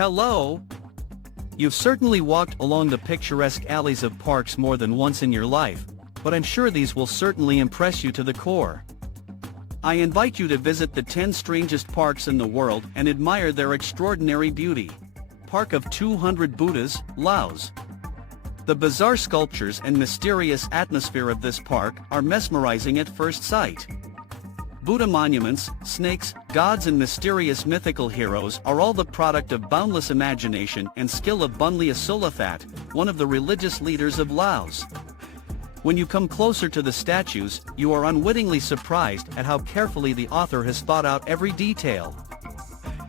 Hello! You've certainly walked along the picturesque alleys of parks more than once in your life, but I'm sure these will certainly impress you to the core. I invite you to visit the 10 strangest parks in the world and admire their extraordinary beauty. Park of 200 Buddhas, Laos. The bizarre sculptures and mysterious atmosphere of this park are mesmerizing at first sight. Buddha monuments, snakes, gods and mysterious mythical heroes are all the product of boundless imagination and skill of Bunlia Sulafat, one of the religious leaders of Laos. When you come closer to the statues, you are unwittingly surprised at how carefully the author has thought out every detail.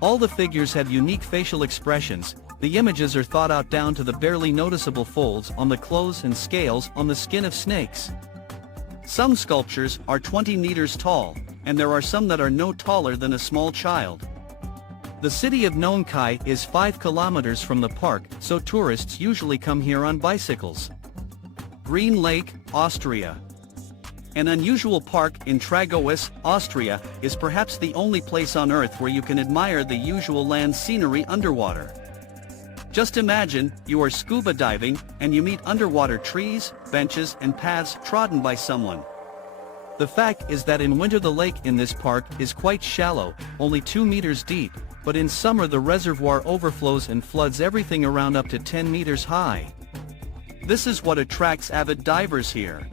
All the figures have unique facial expressions, the images are thought out down to the barely noticeable folds on the clothes and scales on the skin of snakes. Some sculptures are 20 meters tall, and there are some that are no taller than a small child. The city of Nong Khai is 5 kilometers from the park, so tourists usually come here on bicycles. Green Lake, Austria. An unusual park in Tragois, Austria, is perhaps the only place on Earth where you can admire the usual land scenery underwater. Just imagine, you are scuba diving, and you meet underwater trees, benches and paths trodden by someone. The fact is that in winter the lake in this park is quite shallow, only 2 meters deep, but in summer the reservoir overflows and floods everything around up to 10 meters high. This is what attracts avid divers here.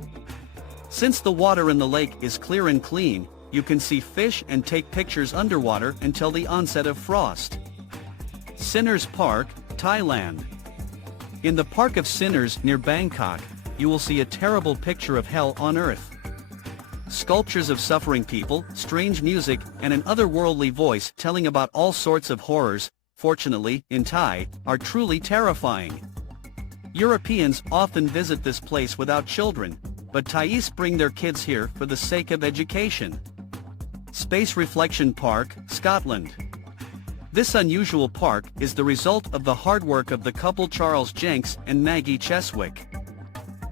Since the water in the lake is clear and clean, you can see fish and take pictures underwater until the onset of frost. Sinners Park, Thailand. In the Park of Sinners near Bangkok, you will see a terrible picture of hell on earth. Sculptures of suffering people, strange music, and an otherworldly voice telling about all sorts of horrors, fortunately, in Thai, are truly terrifying. Europeans often visit this place without children, but Thais bring their kids here for the sake of education. Space Reflection Park, Scotland. This unusual park is the result of the hard work of the couple Charles Jenks and Maggie Cheswick.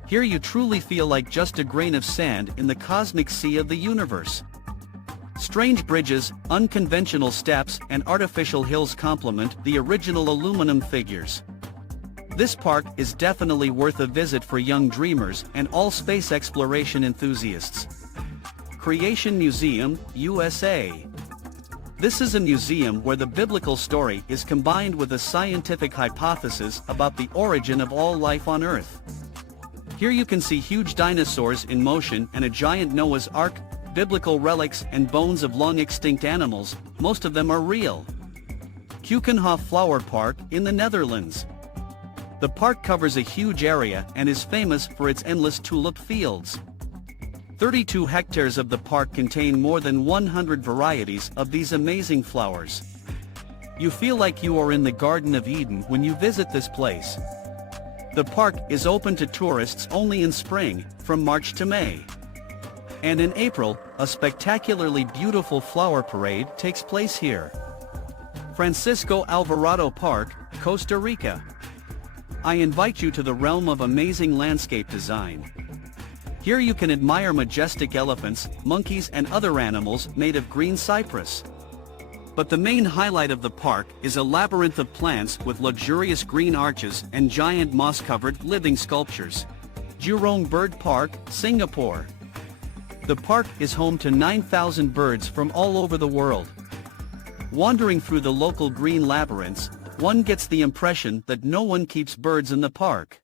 Here you truly feel like just a grain of sand in the cosmic sea of the universe. Strange bridges, unconventional steps and artificial hills complement the original aluminum figures. This park is definitely worth a visit for young dreamers and all space exploration enthusiasts. Creation Museum, USA. This is a museum where the biblical story is combined with a scientific hypothesis about the origin of all life on Earth. Here you can see huge dinosaurs in motion and a giant Noah's Ark, biblical relics and bones of long-extinct animals, most of them are real. Keukenhof Flower Park in the Netherlands. The park covers a huge area and is famous for its endless tulip fields. 32 hectares of the park contain more than 100 varieties of these amazing flowers. You feel like you are in the Garden of Eden when you visit this place. The park is open to tourists only in spring, from March to May. And in April, a spectacularly beautiful flower parade takes place here. Francisco Alvarado Park, Costa Rica. I invite you to the realm of amazing landscape design. Here you can admire majestic elephants, monkeys and other animals made of green cypress. But the main highlight of the park is a labyrinth of plants with luxurious green arches and giant moss-covered living sculptures. Jurong Bird Park, Singapore. The park is home to 9,000 birds from all over the world. Wandering through the local green labyrinths, one gets the impression that no one keeps birds in the park.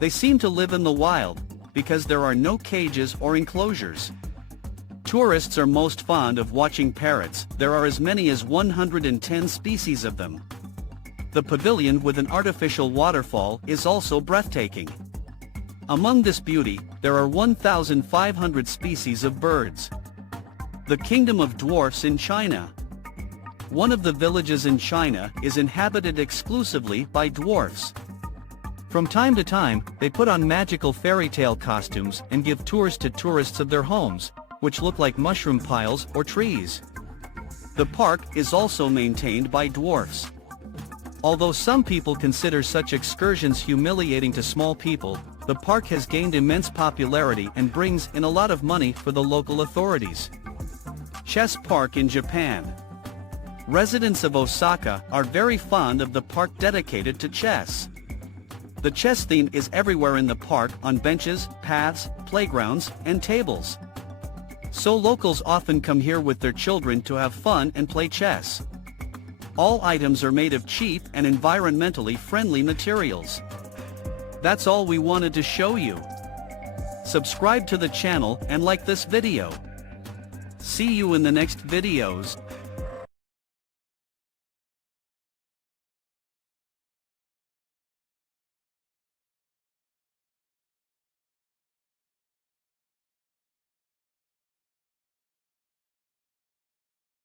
They seem to live in the wild, because there are no cages or enclosures. Tourists are most fond of watching parrots. There are as many as 110 species of them. The pavilion with an artificial waterfall is also breathtaking. Among this beauty, there are 1,500 species of birds. The Kingdom of Dwarfs in China. One of the villages in China is inhabited exclusively by dwarfs. From time to time, they put on magical fairy tale costumes and give tours to tourists of their homes, which look like mushroom piles or trees. The park is also maintained by dwarfs. Although some people consider such excursions humiliating to small people, the park has gained immense popularity and brings in a lot of money for the local authorities. Chess Park in Japan. Residents of Osaka are very fond of the park dedicated to chess. The chess theme is everywhere in the park, on benches, paths, playgrounds, and tables. So locals often come here with their children to have fun and play chess. All items are made of cheap and environmentally friendly materials. That's all we wanted to show you. Subscribe to the channel and like this video. See you in the next videos.